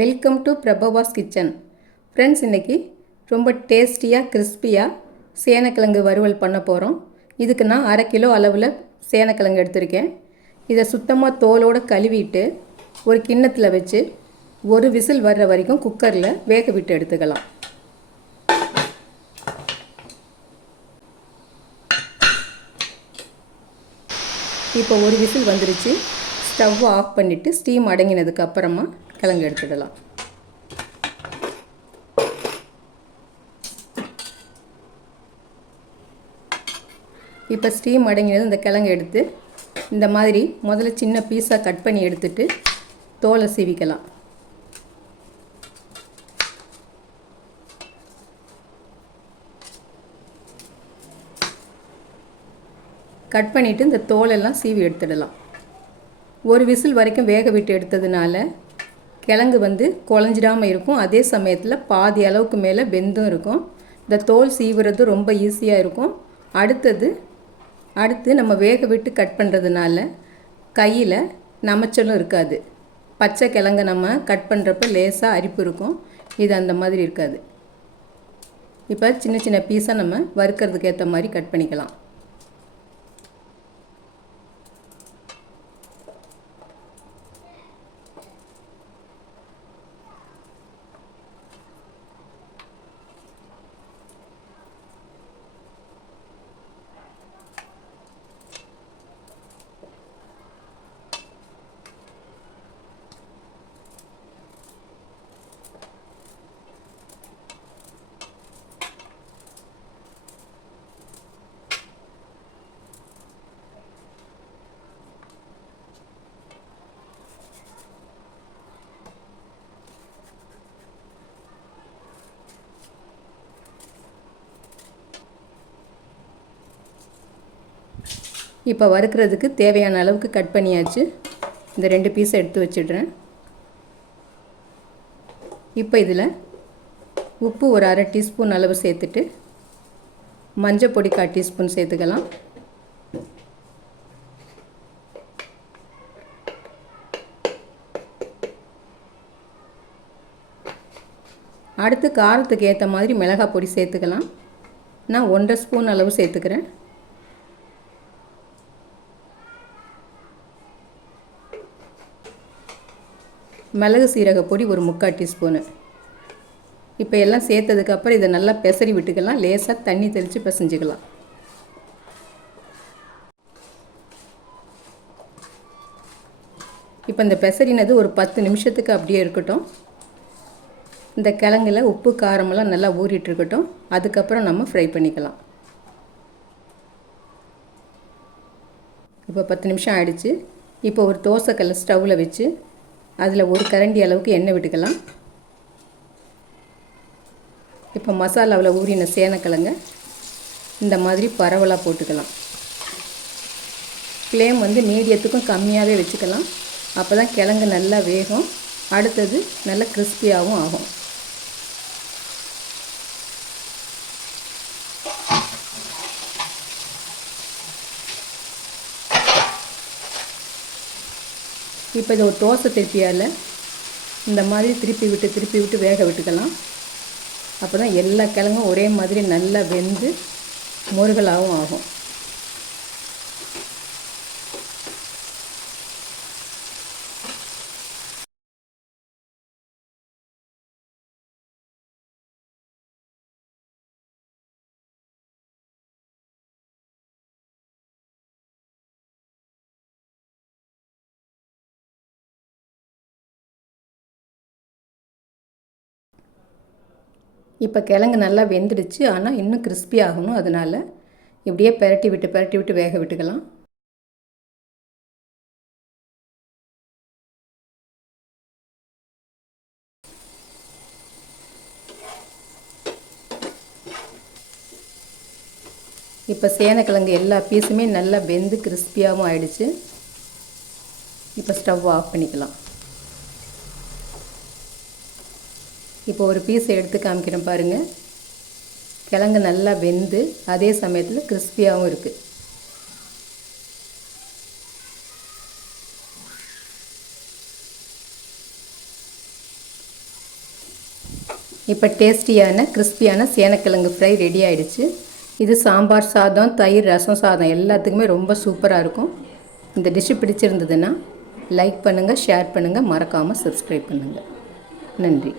Welcome to Prabhavas kitchen friends இன்றைக்கி ரொம்ப டேஸ்டியாக கிறிஸ்பியாக சேனக்கிழங்கு வறுவல் பண்ண போகிறோம் இதுக்கு நான் அரை கிலோ அளவில் சேனக்கிழங்கு எடுத்திருக்கேன். இதை சுத்தமாக தோலோடு கழுவிட்டு ஒரு கிண்ணத்தில் வச்சு ஒரு விசில் வர்ற வரைக்கும் குக்கரில் வேக விட்டு எடுத்துக்கலாம். இப்போ ஒரு விசில் வந்துருச்சு. ஸ்டவ் ஆஃப் பண்ணிவிட்டு ஸ்டீம் அடங்கினதுக்கு அப்புறமா கிழங்கு எடுத்துடலாம். இப்போ ஸ்டீம் அடங்கினது இந்த கிழங்கு எடுத்து இந்த மாதிரி முதல்ல சின்ன பீஸாக கட் பண்ணி எடுத்துட்டு தோலை சீவிக்கலாம். கட் பண்ணிவிட்டு இந்த தோலெல்லாம் சீவி எடுத்துடலாம். ஒரு விசில் வரைக்கும் வேக விட்டு எடுத்ததுனால கிழங்கு வந்து குழஞ்சிடாமல் இருக்கும். அதே சமயத்தில் பாதி அளவுக்கு மேலே வெந்தும் இருக்கும். இந்த தோல் சீவுறது ரொம்ப ஈஸியாக இருக்கும். அடுத்தது அடுத்து நம்ம வேக விட்டு கட் பண்ணுறதுனால கையில் நமைச்சலும் இருக்காது. பச்சை கிழங்கு நம்ம கட் பண்ணுறப்ப லேசாக அரிப்பு இருக்கும். இது அந்த மாதிரி இருக்காது. இப்போ சின்ன சின்ன பீஸாக நம்ம வறுக்கிறதுக்கு ஏற்ற மாதிரி கட் பண்ணிக்கலாம். இப்போ வறுக்கிறதுக்கு தேவையான அளவுக்கு கட் பண்ணியாச்சு. இந்த ரெண்டு பீஸை எடுத்து வச்சிடுறேன். இப்போ இதில் உப்பு ஒரு அரை டீஸ்பூன் அளவு சேர்த்துட்டு மஞ்சள் பொடி கால் டீஸ்பூன் சேர்த்துக்கலாம். அடுத்து காரத்துக்கு ஏற்ற மாதிரி மிளகாய் பொடி சேர்த்துக்கலாம். நான் ஒன்றரை ஸ்பூன் அளவு சேர்த்துக்கிறேன். மிளகு சீரக பொடி ஒரு முக்கால் டீஸ்பூனு. இப்போ எல்லாம் சேர்த்ததுக்கப்புறம் இதை நல்லா பெசரி விட்டுக்கலாம். லேசாக தண்ணி தெளித்து பிசைஞ்சிக்கலாம். இப்போ இந்த பெசரினது ஒரு பத்து நிமிஷத்துக்கு அப்படியே இருக்கட்டும். இந்த கிழங்குல உப்பு காரமெல்லாம் நல்லா ஊறிட்டுருக்கட்டும் அதுக்கப்புறம் நம்ம ஃப்ரை பண்ணிக்கலாம். இப்போ பத்து நிமிஷம் ஆயிடுச்சு. இப்போ ஒரு தோசைக்கல் ஸ்டவ்வில் வச்சு அதில் ஒரு கரண்டி அளவுக்கு எண்ணெய் விட்டுக்கலாம். இப்போ மசாலாவில் ஊறின சேனக்கிழங்க இந்த மாதிரி பரவலாக போட்டுக்கலாம். ஃப்ளேம் வந்து மீடியத்துக்கும் கம்மியாகவே வச்சுக்கலாம். அப்போ தான் கிழங்கு நல்லா வேகும். அடுத்தது நல்லா கிறிஸ்பியாகவும் ஆகும். இப்போ இதை ஒரு தோசை திருப்பியால் இந்த மாதிரி திருப்பி விட்டு திருப்பி விட்டு வேக விட்டுக்கலாம். அப்போ தான் எல்லா கிழங்கும் ஒரே மாதிரி நல்லா வெந்து முருகலாகவும் ஆகும். இப்போ கிழங்கு நல்லா வெந்துடுச்சு. ஆனால் இன்னும் கிறிஸ்பி ஆகணும். அதனால் இப்படியே பெரட்டி விட்டு பெரட்டி விட்டு வேக விட்டுக்கலாம். இப்போ சேனக்கிழங்கு எல்லா பீஸுமே நல்லா வெந்து கிறிஸ்பியாகவும் ஆயிடுச்சு. இப்போ ஸ்டவ் ஆஃப் பண்ணிக்கலாம். இப்போ ஒரு பீஸ் எடுத்து காமிக்கிறேன் பாருங்கள் கிழங்கு நல்லா வெந்து அதே சமயத்தில் கிறிஸ்பியாகவும் இருக்குது இப்போ டேஸ்டியான கிறிஸ்பியான சேனக்கிழங்கு ஃப்ரை ரெடி ஆயிடுச்சு. இது சாம்பார் சாதம் தயிர் ரசம் சாதம் எல்லாத்துக்குமே ரொம்ப சூப்பராக இருக்கும். இந்த டிஷ்ஷு பிடிச்சிருந்ததுன்னா லைக் பண்ணுங்கள் ஷேர் பண்ணுங்கள் மறக்காமல் சப்ஸ்கிரைப் பண்ணுங்கள் நன்றி.